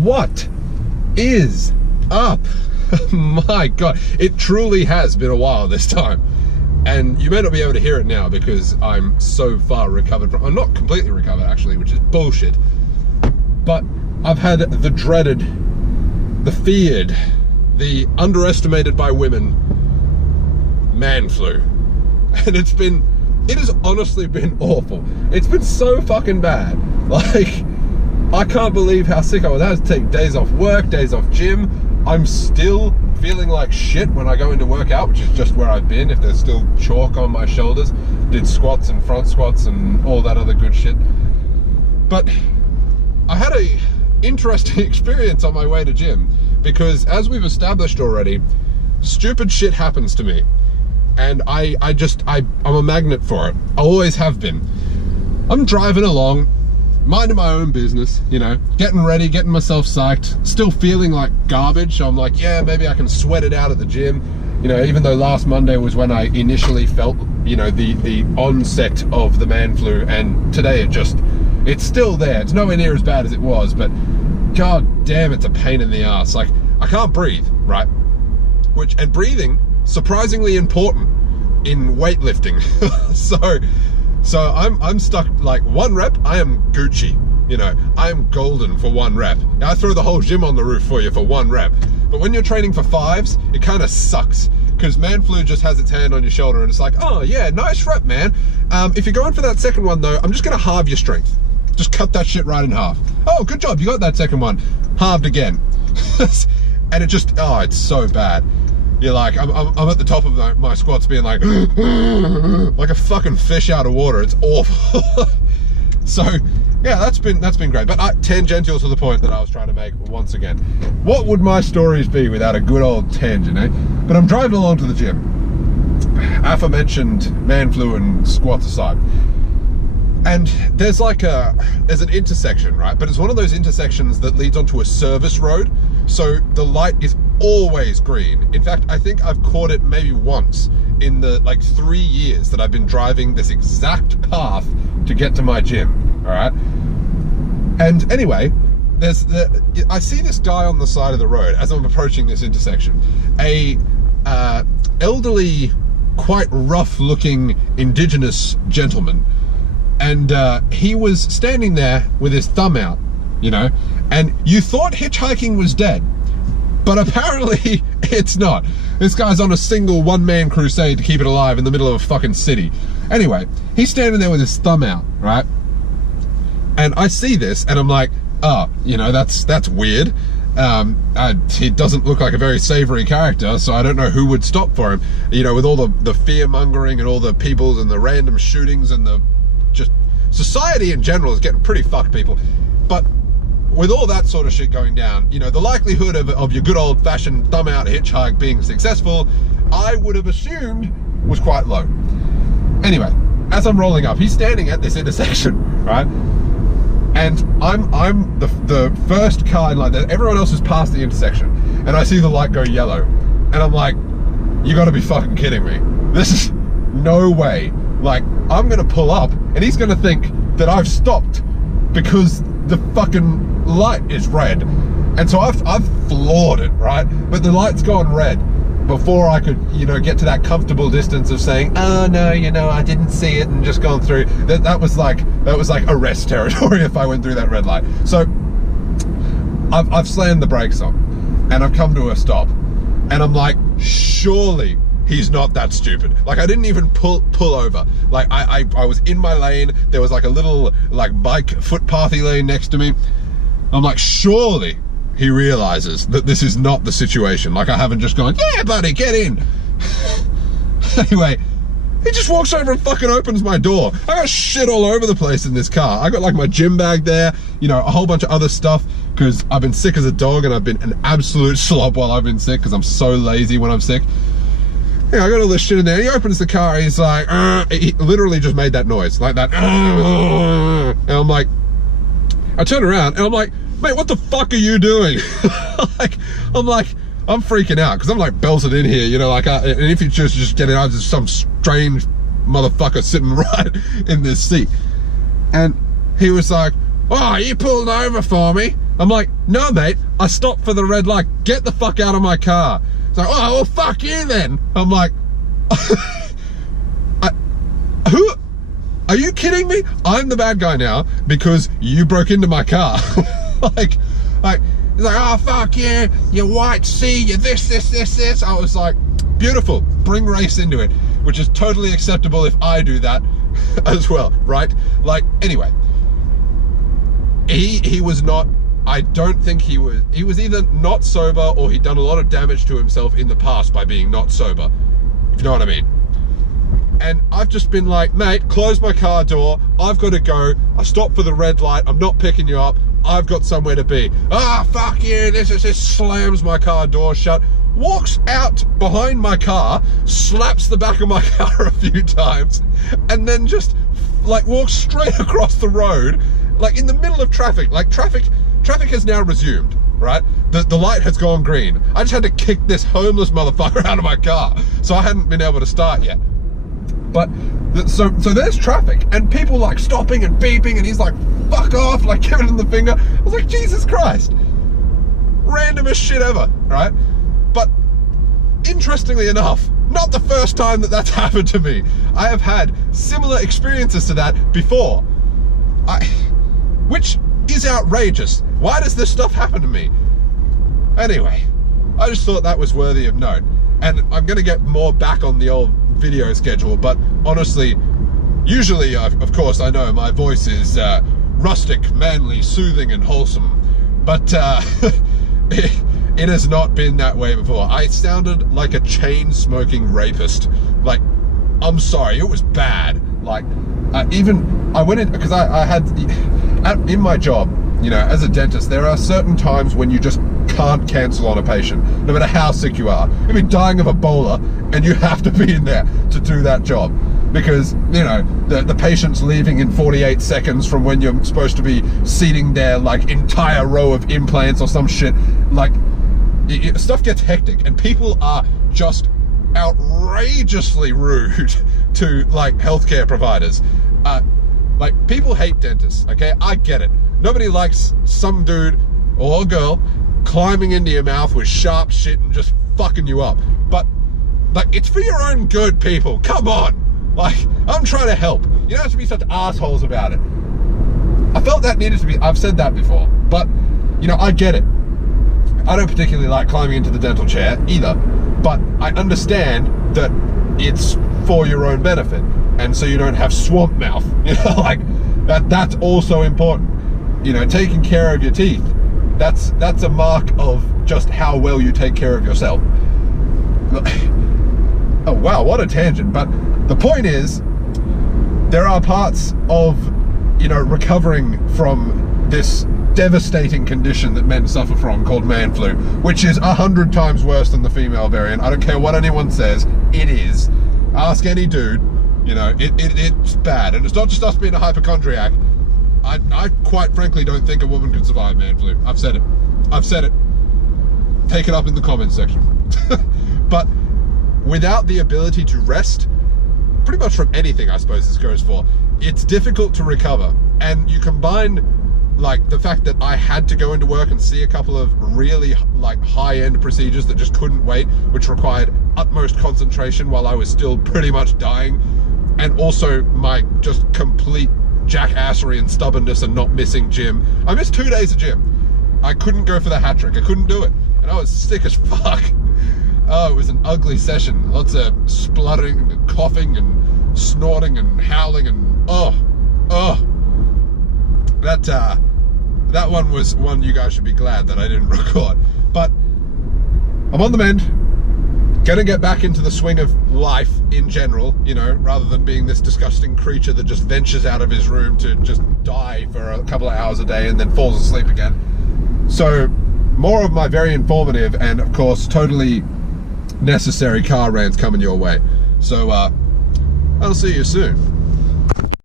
What is up? My God, it truly has been a while this time. And you may not be able to hear it now because I'm so far recovered from, I'm not completely recovered actually, which is bullshit. But I've had the dreaded, the feared, the underestimated by women man flu. And it has honestly been awful. It's been so fucking bad. Like, I can't believe how sick I was. I had to take days off work, days off gym. I'm still feeling like shit when I go into work out, which is just where I've been. If there's still chalk on my shoulders, did squats and front squats and all that other good shit. But I had a interesting experience on my way to gym because, as we've established already, stupid shit happens to me. And I'm a magnet for it. I always have been. I'm driving along, minding my own business, you know, getting ready, getting myself psyched, still feeling like garbage. So I'm like, yeah, maybe I can sweat it out at the gym. You know, even though last Monday was when I initially felt, you know, the onset of the man flu, and today it's still there. It's nowhere near as bad as it was, but god damn, it's a pain in the ass. Like, I can't breathe, right? And breathing, surprisingly important in weightlifting. So I'm stuck, like, one rep, I am Gucci, you know, I am golden for one rep. Now, I throw the whole gym on the roof for you for one rep. But when you're training for fives, it kind of sucks because man flu just has its hand on your shoulder and it's like, oh yeah, nice rep, man. If you're going for that second one though, I'm just gonna halve your strength. Just cut that shit right in half. Oh, good job, you got that second one. Halved again. And it just, oh, it's so bad. You're like, I'm at the top of my squats being like, like a fucking fish out of water. It's awful. So, yeah, that's been great. But tangential to the point that I was trying to make once again. What would my stories be without a good old tangent, eh? But I'm driving along to the gym. Aforementioned man flu and squats aside. And there's an intersection, right? But it's one of those intersections that leads onto a service road. So the light is always green. In fact, I think I've caught it maybe once in the 3 years that I've been driving this exact path to get to my gym, all right? And anyway, I see this guy on the side of the road as I'm approaching this intersection. A elderly, quite rough-looking indigenous gentleman. And he was standing there with his thumb out, you know, and you thought hitchhiking was dead, but apparently it's not. This guy's on a single one-man crusade to keep it alive in the middle of a fucking city. Anyway, he's standing there with his thumb out, right? And I see this and I'm like, oh, you know, that's weird. He doesn't look like a very savory character, so I don't know who would stop for him. You know, with all the fear-mongering and all the peoples and the random shootings and the just society in general is getting pretty fucked, people. But with all that sort of shit going down, you know, the likelihood of your good old-fashioned thumb-out hitchhike being successful, I would have assumed was quite low. Anyway, as I'm rolling up, he's standing at this intersection, right? And I'm the first car in line. Everyone else has passed the intersection, and I see the light go yellow, and I'm like, you gotta be fucking kidding me. This is no way. Like, I'm gonna pull up and he's gonna think that I've stopped because the fucking light is red. And so I've floored it, right? But the light's gone red before I could, you know, get to that comfortable distance of saying, oh no, you know, I didn't see it, and just gone through. That was like arrest territory if I went through that red light. So I've slammed the brakes on and I've come to a stop, and I'm like, surely he's not that stupid. Like, I didn't even pull over. Like, I was in my lane. There was like a little bike footpathy lane next to me. I'm like, surely he realizes that this is not the situation. Like, I haven't just gone, yeah, buddy, get in. Anyway, he just walks over and fucking opens my door. I got shit all over the place in this car. I got like my gym bag there, you know, a whole bunch of other stuff because I've been sick as a dog and I've been an absolute slob while I've been sick because I'm so lazy when I'm sick. Yeah, I got all this shit in there. He opens the car, he's like, he literally just made that noise, like that, and I'm like, I turn around and I'm like, mate, what the fuck are you doing? I'm freaking out because I'm like belted in here, you know, like, and if you just get it out, there's some strange motherfucker sitting right in this seat. And he was like, oh, you pulled over for me? I'm like, no, mate, I stopped for the red light. Get the fuck out of my car. It's like, oh, well, fuck you then. I'm like, who? Are you kidding me? I'm the bad guy now because you broke into my car. like, he's like, oh, fuck you, you white C, you this. I was like, beautiful, bring race into it, which is totally acceptable if I do that as well, right? Like, anyway, he was not, I don't think he was either not sober or he'd done a lot of damage to himself in the past by being not sober, if you know what I mean. And I've just been like, mate, close my car door, I've got to go, I stopped for the red light, I'm not picking you up, I've got somewhere to be. Ah, fuck you, this slams my car door shut, walks out behind my car, slaps the back of my car a few times, and then just like walks straight across the road, like in the middle of traffic. Like traffic has now resumed, right? The light has gone green. I just had to kick this homeless motherfucker out of my car, so I hadn't been able to start yet. But so there's traffic and people like stopping and beeping, and he's like, fuck off, like giving him the finger. I was like, Jesus Christ, randomest shit ever, right? But interestingly enough, not the first time that that's happened to me. I have had similar experiences to that before, which is outrageous. Why does this stuff happen to me? Anyway, I just thought that was worthy of note, and I'm gonna get more back on the old video schedule, but honestly, usually, of course, I know my voice is rustic, manly, soothing, and wholesome, but it has not been that way before. I sounded like a chain-smoking rapist. Like, I'm sorry, it was bad. Like, I went in, because I had, in my job, you know, as a dentist, there are certain times when you just can't cancel on a patient, no matter how sick you are. You'll be dying of Ebola, and you have to be in there to do that job. Because, you know, the patient's leaving in 48 seconds from when you're supposed to be seating their, like, entire row of implants or some shit. Like, stuff gets hectic, and people are just outrageously rude to, like, healthcare providers. Like, people hate dentists, okay? I get it. Nobody likes some dude or girl climbing into your mouth with sharp shit and just fucking you up. But, like, it's for your own good, people. Come on. Like, I'm trying to help. You don't have to be such assholes about it. I felt that needed to be, I've said that before, but, you know, I get it. I don't particularly like climbing into the dental chair either, but I understand that it's for your own benefit, and so you don't have swamp mouth, you know, like, that's also important. You know, taking care of your teeth, that's a mark of just how well you take care of yourself. Oh wow, what a tangent. But the point is, there are parts of, you know, recovering from this devastating condition that men suffer from called man flu, which is 100 times worse than the female variant. I don't care what anyone says, it is. Ask any dude, you know, it's bad. And it's not just us being a hypochondriac. I quite frankly don't think a woman can survive man flu. I've said it. I've said it. Take it up in the comments section. But without the ability to rest, pretty much from anything I suppose this goes for, it's difficult to recover. And you combine, like, the fact that I had to go into work and see a couple of really, like, high-end procedures that just couldn't wait, which required utmost concentration while I was still pretty much dying, and also my just complete jackassery and stubbornness and not missing gym. I missed 2 days of gym. I couldn't go for the hat trick. I couldn't do it. And I was sick as fuck. Oh, it was an ugly session. Lots of spluttering and coughing and snorting and howling and that one was one you guys should be glad that I didn't record. But I'm on the mend. Gonna get back into the swing of life in general, you know, rather than being this disgusting creature that just ventures out of his room to just die for a couple of hours a day and then falls asleep again. So, more of my very informative and, of course, totally necessary car rants coming your way. So, I'll see you soon.